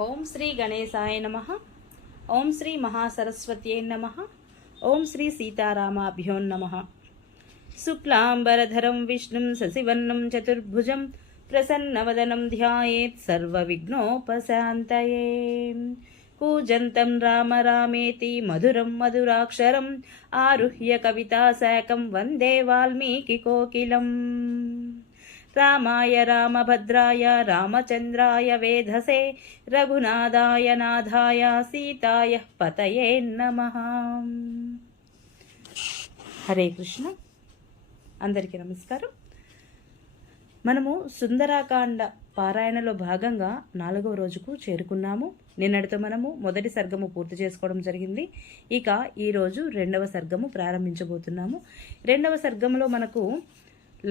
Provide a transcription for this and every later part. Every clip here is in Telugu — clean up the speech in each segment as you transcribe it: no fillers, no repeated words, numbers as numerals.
ఓం శ్రీ గణేశాయ నమః. ఓం శ్రీ మహాసరస్వత్యై నమః. ఓం శ్రీ సీతారామాభ్యో నమః. శుక్లాంబరధరం విష్ణుం శశివర్ణం చతుర్భుజం ప్రసన్నవదనం ధ్యాయేత్ సర్వవిఘ్నోపశాంతయే. కూజంతం రామ రామేతి మధురం మధురాక్షరం ఆరుహ్య కవితాశాకం వందే వాల్మీకి కోకిలం. రామాయ రామభద్రాయ రామచంద్రాయ వేధసే రఘునాథాయ నాథాయ సీతాయ పతయే నమః. హరే కృష్ణ. అందరికీ నమస్కారం. మనము సుందరాకాండ పారాయణలో భాగంగా 4వ రోజుకు చేరుకున్నాము. నిన్నటితో మనము మొదటి సర్గము పూర్తి చేసుకోవడం జరిగింది. ఇక ఈరోజు 2వ సర్గము ప్రారంభించబోతున్నాము. 2వ సర్గంలో మనకు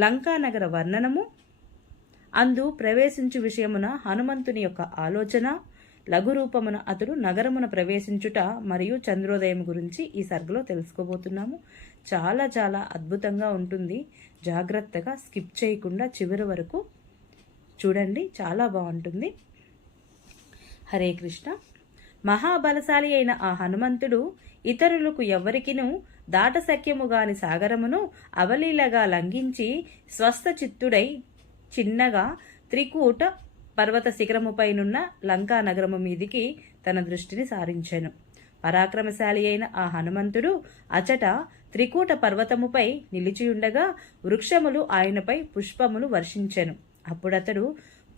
లంకానగర వర్ణనము, అందు ప్రవేశించు విషయమున హనుమంతుని యొక్క ఆలోచన, లఘురూపమున అతడు నగరమున ప్రవేశించుట మరియు చంద్రోదయం గురించి ఈ సర్గలో తెలుసుకోబోతున్నాము. చాలా చాలా అద్భుతంగా ఉంటుంది. జాగ్రత్తగా స్కిప్ చేయకుండా చివరి వరకు చూడండి, చాలా బాగుంటుంది. హరే కృష్ణ. మహాబలశాలి అయిన ఆ హనుమంతుడు ఇతరులకు ఎవ్వరికినూ దాటసఖ్యముగాని సాగరమును అవలీలగా లంఘించి స్వస్థ చిత్తుడై చిన్నగా త్రికూట పర్వత శిఖరముపైనున్న లంకా నగరము మీదికి తన దృష్టిని సారించెను. పరాక్రమశాలి అయిన ఆ హనుమంతుడు అచట త్రికూట పర్వతముపై నిలిచియుండగా వృక్షములు ఆయనపై పుష్పములు వర్షించెను. అప్పుడతడు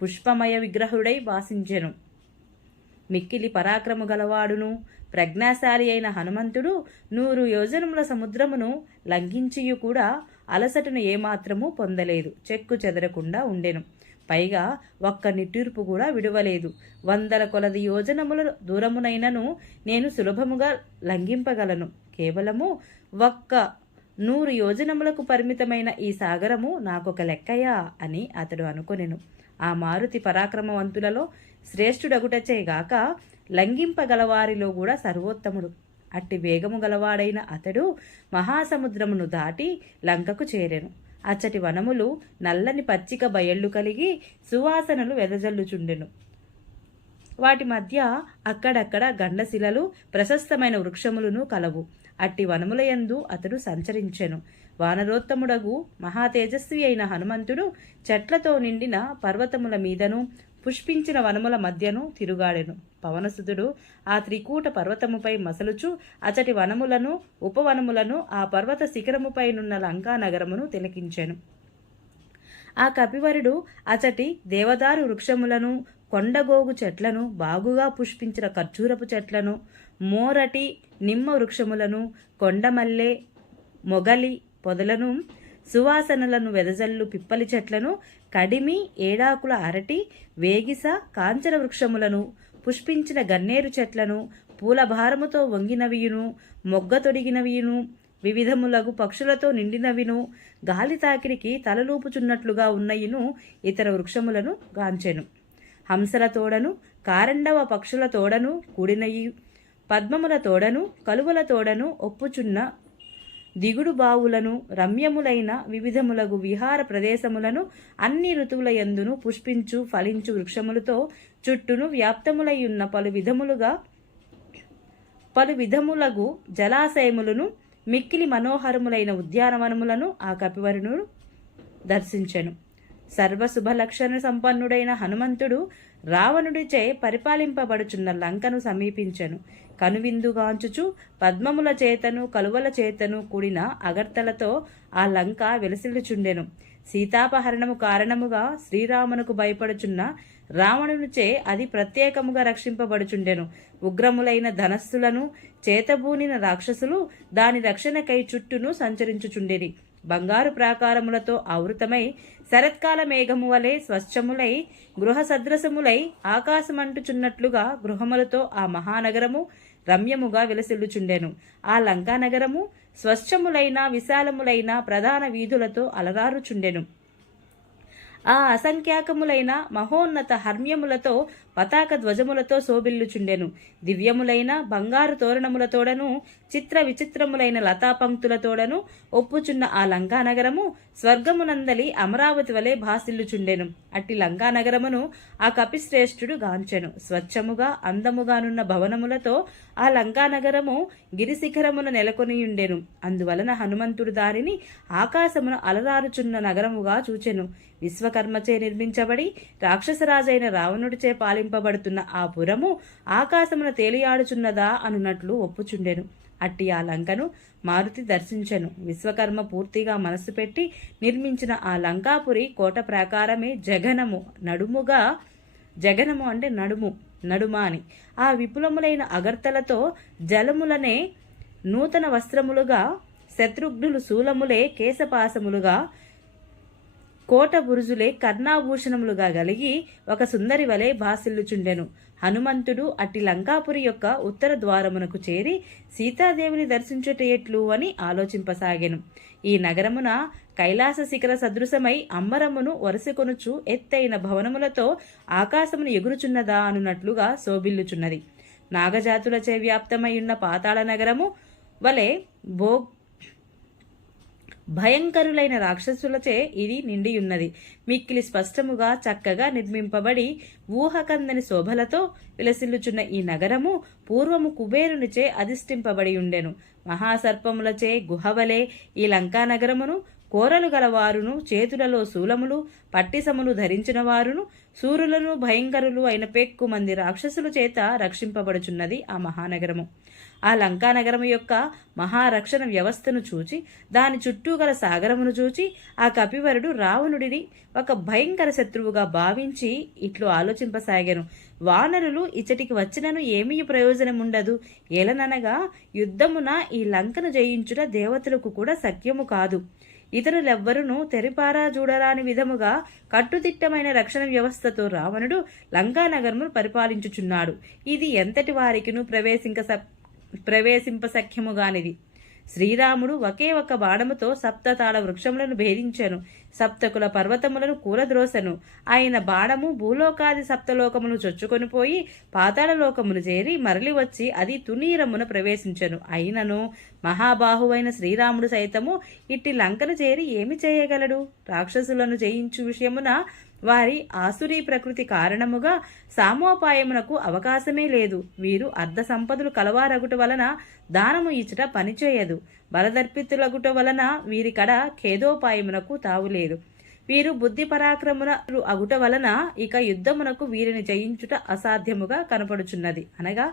పుష్పమయ విగ్రహుడై వాసించెను. మిక్కిలి పరాక్రము గలవాడును ప్రజ్ఞాశాలి అయిన హనుమంతుడు 100 యోజనముల సముద్రమును లంఘించియు కూడా అలసటను ఏమాత్రము పొందలేదు. చెక్కు చెదరకుండా ఉండెను. పైగా ఒక్క నిట్టూర్పు కూడా విడువలేదు. 100 కొలది యోజనముల దూరమునైనను నేను సులభముగా లంఘింపగలను. కేవలము ఒక్క 100 యోజనములకు పరిమితమైన ఈ సాగరము నాకొక లెక్కయా అని అతడు అనుకొనెను. ఆ మారుతి పరాక్రమవంతులలో శ్రేష్ఠుడగుటచేగాక లంఘింపగలవారిలో కూడా సర్వోత్తముడు. అట్టి వేగము గలవాడైన అతడు మహాసముద్రమును దాటి లంకకు చేరెను. అచ్చటి వనములు నల్లని పచ్చిక బయళ్ళు కలిగి సువాసనలు వెదజల్లుచుండెను. వాటి మధ్య అక్కడక్కడ గండశిలలు ప్రశస్తమైన వృక్షములను కలవు. అట్టి వనములయందు అతడు సంచరించెను. వానరోత్తముడగు మహాతేజస్వి అయిన హనుమంతుడు చెట్లతో నిండిన పర్వతముల మీదను పుష్పించిన వనముల మధ్యను తిరుగాడెను. పవనసుతుడు ఆ త్రికూట పర్వతముపై మసలుచు అచటి వనములను ఉపవనములను ఆ పర్వత శిఖరముపైనున్న లంకా నగరమును తిలకించెను. ఆ కపివరుడు అచటి దేవదారు వృక్షములను, కొండగోగు చెట్లను, బాగుగా పుష్పించిన ఖర్జూరపు చెట్లను, మోరటి నిమ్మ వృక్షములను, కొండమల్లె మొగలి పొదలను, సువాసనలను వెదజల్లు పిప్పలి చెట్లను, కడిమి ఏడాకుల అరటి, వేగిస కాంచన వృక్షములను, పుష్పించిన గన్నేరు చెట్లను, పూల భారముతో వంగినవియును, మొగ్గ తొడిగినవియును, వివిధములగు పక్షులతో నిండినవిను, గాలి తాకిడికి తలలూపుచున్నట్లుగా ఉన్నయును ఇతర వృక్షములను గాంచెను. హంసల తోడను, కారండవ పక్షుల తోడను కూడినయు, పద్మముల తోడను, కలువల తోడను ఒప్పుచున్న దిగుడు బావులను, రమ్యములైన వివిధములగు విహార ప్రదేశములను, అన్ని ఋతువుల యందును పుష్పించు ఫలించు వృక్షములతో చుట్టూను వ్యాప్తములయ్యున్న పలు విధములగు జలాశయములను, మిక్కిలి మనోహరములైన ఉద్యానవనములను ఆ కపివరుణుడు దర్శించెను. సర్వశుభ లక్షణ సంపన్నుడైన హనుమంతుడు రావణుడిచే పరిపాలింపబడుచున్న లంకను సమీపించెను. కనువిందుగాంచుచు పద్మముల చేతను కలువల చేతను కూడిన అగర్తలతో ఆ లంక వెలసిల్లుచుండెను. సీతాపహరణము కారణముగా శ్రీరామునకు భయపడుచున్న రావణునిచే అది ప్రత్యేకముగా రక్షింపబడుచుండెను. ఉగ్రములైన ధనస్సులను చేతబూనిన రాక్షసులు దాని రక్షణకై చుట్టూను సంచరించుచుండెరి. బంగారు ప్రాకారములతో ఆవృతమై శరత్కాల మేఘము వలె స్వచ్ఛములై గృహ సదృశములై ఆకాశమంటుచున్నట్లుగా గృహములతో ఆ మహానగరము రమ్యముగా విలసిల్లుచుండెను. ఆ లంకా నగరము స్వచ్ఛములైన విశాలములైన ప్రధాన వీధులతో అలరారుచుండెను. ఆ అసంఖ్యాకములైన మహోన్నత హర్మ్యములతో పతాక ధ్వజములతో శోభిల్లుచుండెను. దివ్యములైన బంగారు తోరణములతోడను చిత్ర విచిత్రములైన లతాపంక్తులతోడను ఒప్పుచున్న ఆ లంకానగరము స్వర్గమునందలి అమరావతి వలె భాసిల్లుచుండెను. అట్టి లంకానగరమును ఆ కపిశ్రేష్ఠుడు గాంచెను. స్వచ్ఛముగా అందముగానున్న భవనములతో ఆ లంకానగరము గిరిశిఖరమున నెలకొనియుండెను. అందువలన హనుమంతుడు దానిని ఆకాశమున అలరారుచున్న నగరముగా చూచెను. విశ్వకర్మచే నిర్మించబడి రాక్షసరాజైన రావణుడిచే పాలింపబడుతున్న ఆ పురము ఆకాశమున తేలియాడుచున్నదా అనున్నట్లు ఒప్పుచుండెను. అట్టి ఆ లంకను మారుతి దర్శించెను. విశ్వకర్మ పూర్తిగా మనసు పెట్టి నిర్మించిన ఆ లంకాపురి కోట ప్రాకారమే జగనము అంటే నడుమ అని. ఆ విపులములైన అగర్తలతో జలములనే నూతన వస్త్రములుగా, శత్రుఘ్నులు శూలములే కేశపాసములుగా, కోట బురుజులే కర్ణాభూషణములుగా గలిగి ఒక సుందరి వలె భాసిల్లుచుండెను. హనుమంతుడు అట్టి లంకాపురి యొక్క ఉత్తర ద్వారమునకు చేరి సీతాదేవిని దర్శించుట ఎట్లు అని ఆలోచింపసాగెను. ఈ నగరమున కైలాస శిఖర సదృశమై అంబరమును వరుసకొనుచు ఎత్తైన భవనములతో ఆకాశమును ఎగురుచున్నదా అనున్నట్లుగా శోభిల్లుచున్నది. నాగజాతులచే వ్యాప్తమై ఉన్న పాతాళ నగరము వలె భయంకరులైన రాక్షసులచే ఇది నిండియున్నది. మిక్కిలి స్పష్టముగా చక్కగా నిర్మింపబడి ఊహకందని శోభలతో విలసిల్లుచున్న ఈ నగరము పూర్వము కుబేరునిచే అధిష్ఠింపబడి ఉండెను. మహాసర్పములచే గుహవలే ఈ లంకానగరమును కోరలు గలవారును, చేతులలో శూలములు పట్టిసములు ధరించిన వారును, సూరులను భయంకరులు అయిన పెక్కుమంది రాక్షసుల చేత రక్షింపబడుచున్నది ఆ మహానగరము. ఆ లంకానగరము యొక్క మహారక్షణ వ్యవస్థను చూచి, దాని చుట్టూ గల సాగరమును చూచి, ఆ కపివరుడు రావణుడిని ఒక భయంకర శత్రువుగా భావించి ఇట్లు ఆలోచింపసాగాను. వానరులు ఇచ్చటికి వచ్చినను ఏమీ ప్రయోజనముండదు. ఏలననగా యుద్ధమున ఈ లంకను జయించుట దేవతలకు కూడా సఖ్యము కాదు. ఇతరులెవ్వరును తెరిపారా చూడరాని విధముగా కట్టుదిట్టమైన రక్షణ వ్యవస్థతో రావణుడు లంకానగరమును పరిపాలించుచున్నాడు. ఇది ఎంతటి వారికిను ప్రవేశింపసఖ్యముగానిది. శ్రీరాముడు ఒకే ఒక్క బాణముతో సప్తతాళ వృక్షములను భేదించెను, సప్తకుల పర్వతములను కూలద్రోసెను. ఆయన బాణము భూలోకాది సప్తలోకమును చొచ్చుకొని పోయి పాతాళలోకమును చేరి మరలి వచ్చి అది తునీరమున ప్రవేశించెను. అయినను మహాబాహువైన శ్రీరాముడు సైతము ఇట్టి లంకను చేరి ఏమి చేయగలడు? రాక్షసులను జయించు విషయమున వారి ఆసురీ ప్రకృతి కారణముగా సామోపాయమునకు అవకాశమే లేదు. వీరు అర్ధ సంపదలు కలవారగుట వలన దానము ఇచ్చుట పనిచేయదు. బలదర్పితులగుట వలన వీరి కడ ఖేదోపాయమునకు తావులేదు. వీరు బుద్ధి పరాక్రమున అగుట వలన ఇక యుద్ధమునకు వీరిని జయించుట అసాధ్యముగా కనపడుచున్నది. అనగా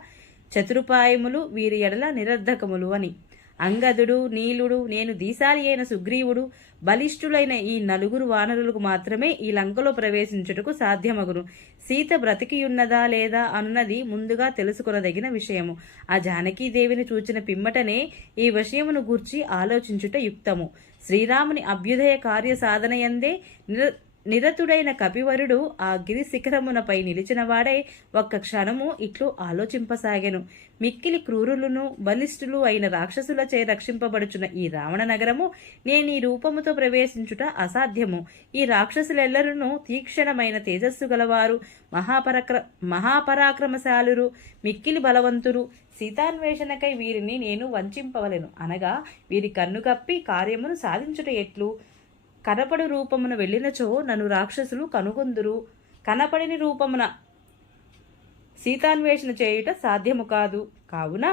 చతురుపాయములు వీరి ఎడల నిరర్ధకములు అని. అంగదుడు, నీలుడు, నేను దీశాలి అయిన సుగ్రీవుడు, బలిష్ఠులైన ఈ 4 వానరులకు మాత్రమే ఈ లంకలో ప్రవేశించుటకు సాధ్యమగును. సీత బ్రతికియున్నదా లేదా అన్నది ముందుగా తెలుసుకొనదగిన విషయము. ఆ జానకీదేవిని చూచిన పిమ్మటనే ఈ విషయమును గూర్చి ఆలోచించుట యుక్తము. శ్రీరాముని అభ్యుదయ కార్య సాధనయందే నిరతుడైన కపివరుడు ఆ గిరి శిఖరమునపై నిలిచినవాడై ఒక్క క్షణము ఇట్లు ఆలోచింపసాగెను. మిక్కిలి క్రూరులను బలిష్ఠులు అయిన రాక్షసులచే రక్షింపబడుచున్న ఈ రావణ నగరము నేనీ రూపముతో ప్రవేశించుట అసాధ్యము. ఈ రాక్షసులెల్లరూ తీక్షణమైన తేజస్సు గలవారు, మహాపరాక్రమశాలురు, మిక్కిలి బలవంతురు. సీతాన్వేషణకై వీరిని నేను వంచింపవలెను. అనగా వీరి కన్ను కప్పి కార్యమును సాధించుట ఎట్లు? కనపడు రూపమున వెళ్ళినచో నన్ను రాక్షసులు కనుగొందురు. కనపడిని రూపమున సీతాన్వేషణ చేయుట సాధ్యము కాదు. కావున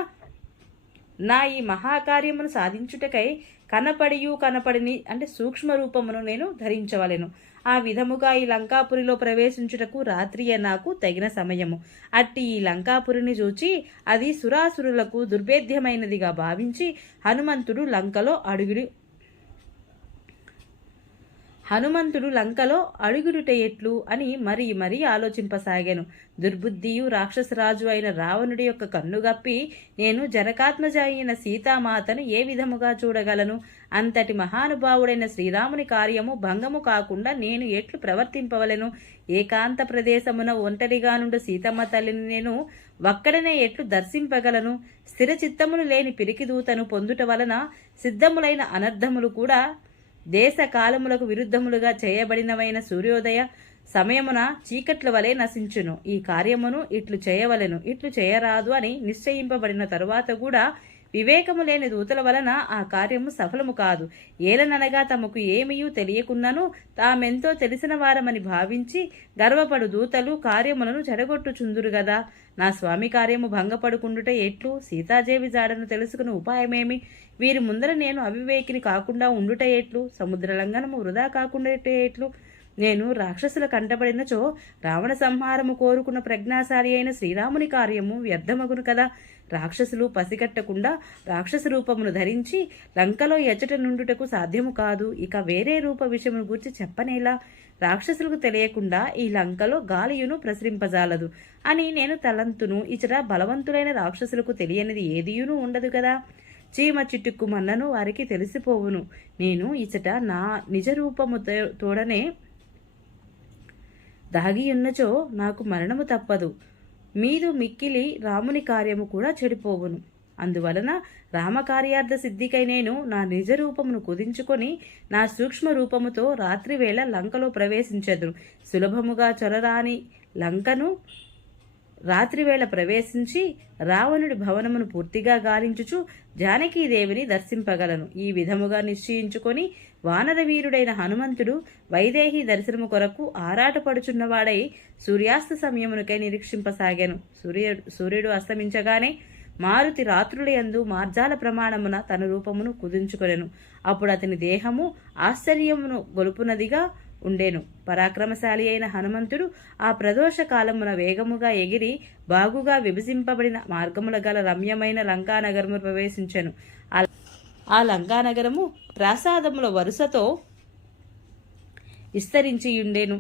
నా ఈ మహాకార్యమును సాధించుటకై కనపడిని అంటే సూక్ష్మ రూపమును నేను ధరించవలెను. ఆ విధముగా ఈ లంకాపురిలో ప్రవేశించుటకు రాత్రియే నాకు తగిన సమయము. అట్టి ఈ లంకాపురిని చూచి అది సురాసురులకు దుర్భేద్యమైనదిగా భావించి హనుమంతుడు లంకలో అడుగుడుట ఎట్లు అని మరీ ఆలోచింపసాగాను. దుర్బుద్ధియు రాక్షసరాజు అయిన రావణుడి యొక్క కన్నుగప్పి నేను జనకాత్మజ అయిన సీతామాతను ఏ విధముగా చూడగలను? అంతటి మహానుభావుడైన శ్రీరాముని కార్యము భంగము కాకుండా నేను ఎట్లు ప్రవర్తింపవలెను? ఏకాంత ప్రదేశమున ఒంటరిగా నుండి సీతమ్మ తల్లిని నేను ఒక్కడనే ఎట్లు దర్శింపగలను? స్థిర చిత్తములు లేని పిరికిదూతను పొందుట వలన సిద్ధములైన అనర్థములు కూడా దేశ కాలములకు విరుద్ధములుగా చేయబడినవైన సూర్యోదయ సమయమున చీకట్ల వలె నశించును. ఈ కార్యమును ఇట్లు చేయవలెను, ఇట్లు చేయరాదు అని నిశ్చయింపబడిన తరువాత కూడా వివేకము లేని దూతల వలన ఆ కార్యము సఫలము కాదు. ఏలననగా తమకు ఏమీయూ తెలియకున్నను తామెంతో తెలిసిన వారమని భావించి గర్వపడు దూతలు కార్యములను చెడగొట్టుచుందురు గదా. నా స్వామి కార్యము భంగపడుకుండుట ఎట్లు? సీతాదేవి జాడను తెలుసుకుని ఉపాయమేమి? వీరి ముందర నేను అవివేకిని కాకుండా ఉండుట ఎట్లు? సముద్ర లంఘనము వృధా కాకుండా ఎట్లు? నేను రాక్షసుల కంటపడినచో రావణ సంహారము కోరుకున్న ప్రజ్ఞాశాలి అయిన శ్రీరాముని కార్యము వ్యర్థమగును కదా. రాక్షసులు పసిగట్టకుండా రాక్షస రూపమును ధరించి లంకలో ఎచ్చట నుండుటకు సాధ్యము కాదు. ఇక వేరే రూప విషయమును గురించి చెప్పనేలా? రాక్షసులకు తెలియకుండా ఈ లంకలో గాలియును ప్రసరింపజాలదు అని నేను తలంతును. ఇచ్చట బలవంతులైన రాక్షసులకు తెలియనిది ఏదియును ఉండదు కదా. చీమ చిట్టుక్కుమన్నను వారికి తెలిసిపోవును. నేను ఇచ్చట నా నిజ రూపము తోడనే దాగియున్నచో నాకు మరణము తప్పదు. మీదు మిక్కిలి రాముని కార్యము కూడా చెడిపోవును. అందువలన రామకార్యార్థ సిద్ధికై నేను నా నిజ రూపమును కుదించుకొని నా సూక్ష్మ రూపముతో రాత్రివేళ లంకలో ప్రవేశించెదను. సులభముగా చొరరాని లంకను రాత్రివేళ ప్రవేశించి రావణుడి భవనమును పూర్తిగా గాలించుచు జానకీదేవిని దర్శింపగలను. ఈ విధముగా నిశ్చయించుకొని వానరవీరుడైన హనుమంతుడు వైదేహి దర్శనము కొరకు ఆరాటపడుచున్నవాడై సూర్యాస్త సమయమునకై నిరీక్షింపసాగాను. సూర్యుడు అస్తమించగానే మారుతి రాత్రులయందు మార్జాల ప్రమాణమున తన రూపమును కుదించుకొనెను. అప్పుడు అతని దేహము ఆశ్చర్యమును గొలుపునదిగా ఉండేను. పరాక్రమశాలి అయిన హనుమంతుడు ఆ ప్రదోష కాలమున వేగముగా ఎగిరి బాగుగా విభజింపబడిన మార్గముల గల రమ్యమైన లంకానగరము ప్రవేశించెను. ఆ లంకానగరము ప్రాసాదముల వరుసతో విస్తరించియుండెను.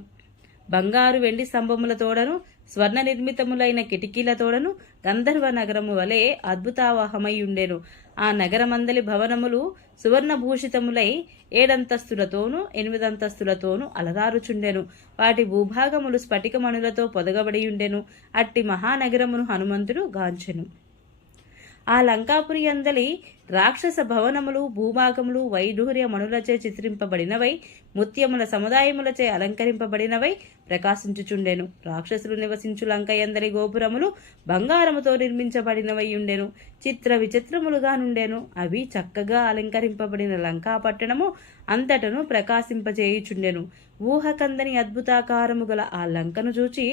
బంగారు వెండి స్తంభములతోడను స్వర్ణ నిర్మితములైన కిటికీలతోడను గంధర్వ నగరము వలె అద్భుతావహమయ్యుండెను. ఆ నగరమందలి భవనములు సువర్ణభూషితములై 7 అంతస్తులతోనూ 8 అంతస్తులతోనూ అలరారుచుండెను. వాటి భూభాగములు స్ఫటికమణులతో పొదగబడియుండెను. అట్టి మహానగరమును హనుమంతుడు గాంచెను. ఆ లంకాపురి అందలి రాక్షస భవనములు భూభాగములు వైఢూర్య మణులచే చిత్రింపబడినవై ముత్యముల సముదాయములచే అలంకరింపబడినవై ప్రకాశించుచుండెను. రాక్షసులు నివసించు లంక ఎందరి గోపురములు బంగారముతో నిర్మించబడినవై ఉండెను. చిత్ర విచిత్రములుగా నుండెను. అవి చక్కగా అలంకరింపబడిన లంకా పట్టణము అంతటను ప్రకాశింపజేయుచుండెను. ఊహకందని అద్భుతాకారము గల ఆ లంకను చూచి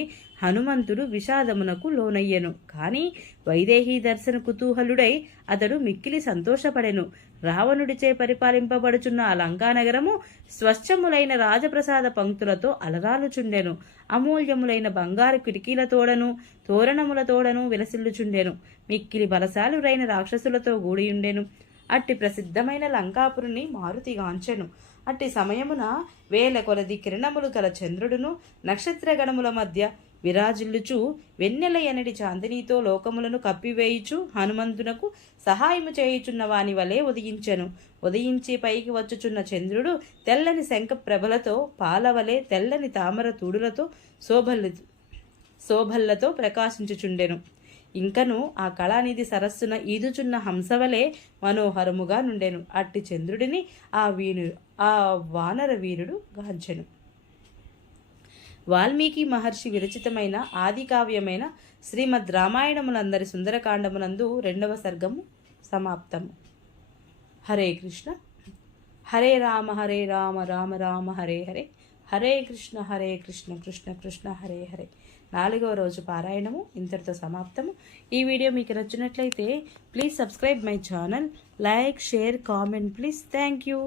హనుమంతుడు విషాదమునకు లోనయ్యెను. కాని వైదేహీ దర్శన కుతూహలుడై అతడు మిక్కిలి సంతోషపడెను. రావణుడిచే పరిపాలింపబడుచున్న ఆ లంకానగరము స్వచ్ఛములైన రాజప్రసాద పంక్తులతో అలరాలుచుండెను. అమూల్యములైన బంగారు కిటికీలతోడను తోరణములతోడను విలసిల్లుచుండెను. మిక్కిలి బలశాలురైన రాక్షసులతో గూడియుండెను. అట్టి ప్రసిద్ధమైన లంకాపురిని మారుతిగాంచెను. అట్టి సమయమున వేల కొలది కిరణములు గల చంద్రుడును నక్షత్రగణముల మధ్య విరాజిల్లుచు వెన్నెల ఎనడి చాందినీతో లోకములను కప్పివేయుచు హనుమంతునకు సహాయము చేయుచున్న వాని వలె ఉదయించెను. ఉదయించి పైకి వచ్చుచున్న చంద్రుడు తెల్లని శంఖ ప్రభలతో పాలవలే తెల్లని తామర తూడులతో శోభల్లతో ప్రకాశించుచుండెను. ఇంకను ఆ కళానిధి సరస్సున ఈదుచున్న హంసవలే మనోహరముగా నుండెను. అట్టి చంద్రుడిని ఆ వానర వీరుడు గాంచెను. వాల్మీకి మహర్షి విరచితమైన ఆది కావ్యమైన శ్రీమద్ రామాయణములందరి సుందరకాండమునందు 2వ సర్గము సమాప్తము. హరే కృష్ణ. హరే రామ రామ రామ హరే హరే. హరే కృష్ణ కృష్ణ కృష్ణ హరే హరే. 4వ రోజు పారాయణము ఇంతటితో సమాప్తము. ఈ వీడియో మీకు నచ్చినట్లయితే please subscribe my channel, like, share, comment please. Thank you.